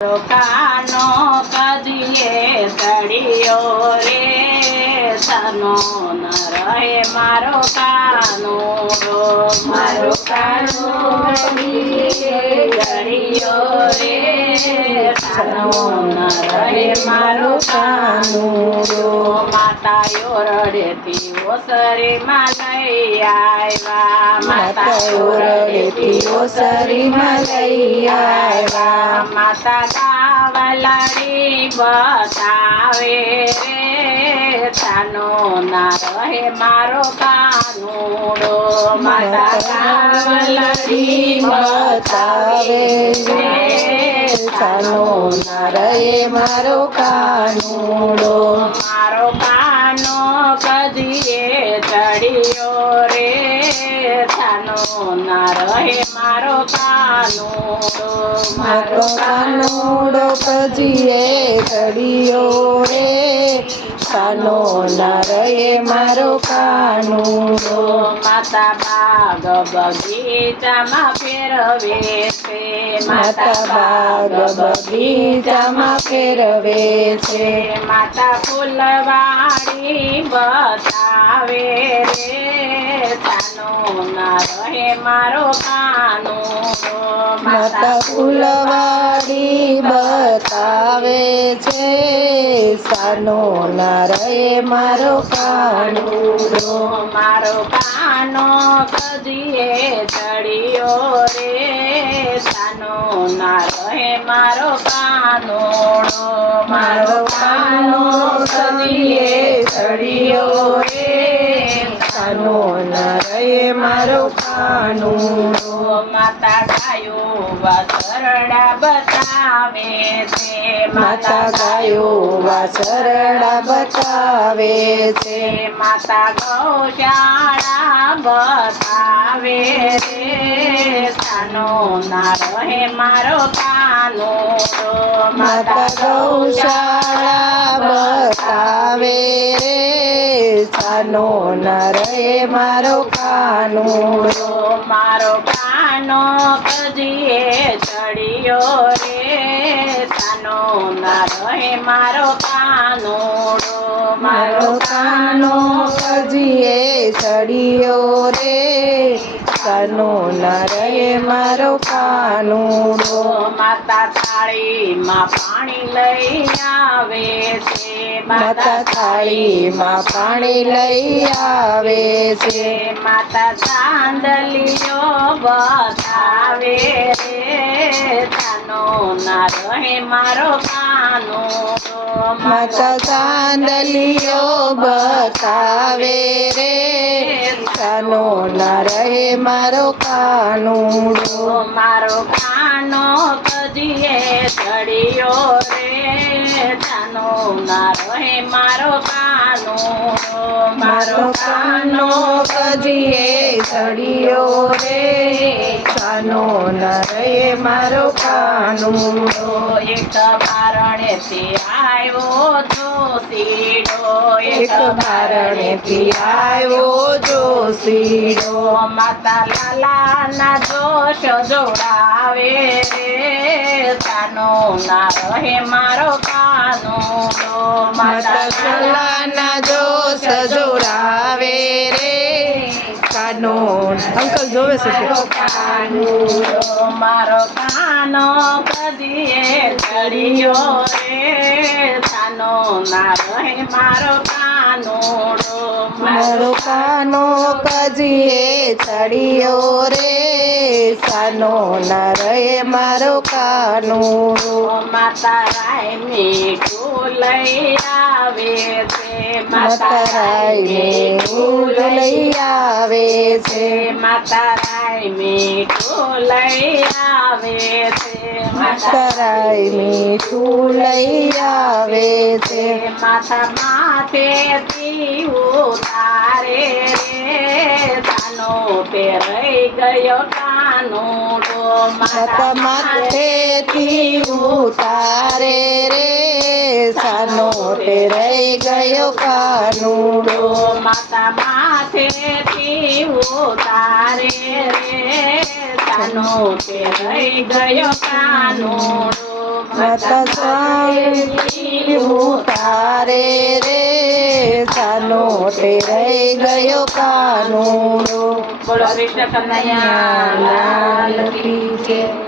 કાનો કદીએ સળિયો રે? સનો ન રહે મારો કાનો મારો કાનો કદીએ રે? સનો ન રહે મારો કાનો માતાયો રડેતી ઓસરીમાં લઈ આવ્યા. માતાઓ રડેતી ઓસરીમાં લઈ આવ્યા. માતા કાવલાડી બતાવે રે તાનો ના રહે મારો કાનુડો. માતા કાવલાડી બતાવે રે સાનો ના રહે મારો કાનુડો. ના રહે મારો કાનોડો મારો કાનુડો કજીએ ઘડીયો રે કાનો ના રહે મારો કાનોડો. માતા બાગ બગીચામાં ફેરવે છે માતા બાગ બગીચામાં ફેરવે છે. માતા ફૂલવાડી બતાવે રે. તાનો ના રહે મારો કાનો માતા ફૂલવાડી બતાવે છે સાનો ના રહે મારો કાનો મારો કાનો કદીએ ચડ્યો રે સાનો ના રહે મારો કાનો મારો કાનો કદીએ ચડ્યો. કાનુડો માતા ગાયો વાસરડા બતાવે છે. માતા ગાયો વાસરડા બતાવે છે. માતા ગૌશાળા બતાવે રે સાનો ના રહે મારો કાનો માતા ગૌશાળા બતાવે રે સાનો ના રહે મારો કાનુડો મારો કાનો કજીએ ચડ્યો રે. સાનો ના રહે મારો કાનોડો મારો કાનો કજીએ ચડિયો રે. કાનો ના રહે મારો કાનુડો માતા થાળીમાં પાણી લઈ આવે છે. માતા થાળીમાં પાણી લઈ આવે છે. માતા ચાંદલીઓ બતાવે રે તાનો ના રહે મારો કાનો માતા ચાંદલીઓ બતાવે રે સાનો ના રહે મારો કાનુડો. મારો કાનો કદીએ ચડ્યો રે. કાનો ના રહે મારો કાનો મારો કાનો કદીએ ચડિયો રે. કાનો ના રહે મારો કાનુડો એક બારણેથી આવ્યો તો સીડો એક બારણેથી આવ્યો જોશીડો માતા લાલાના જોશ જોડાવે રે તાનો ના રહે મારો કાનો માતા કલાના જોશ કાનો અંકલ જોવે છે મારો કાનો કદીએ ચડ્યો રે? તાનો ના રહે મારો કાનો મારો કાનો કજીએ ચડિયો રે? સાનો ના રહે મારો કાનુડો માતા રાય મીઠું લઈ આવે છે માતા રાય ફૂલ લઈ આવે છે માતા રાય મીઠું લઈ આવે છે માતા રાય મીઠું આવે છે. માથા માથેથી ઉતારે રે તાનો પહેરાઈ ગયો કાનો માતા માથેથી રહી ગયો કાનુડો. માતા માથેથી ઉતારે રે. તાનો કે રહી ગયો કાનુડો. માતા સ્વામી ઉતારે રે. સાનો તે રહી ગયો કાનુડો. બોલો કૃષ્ણ કનૈયા લાલ કી જય.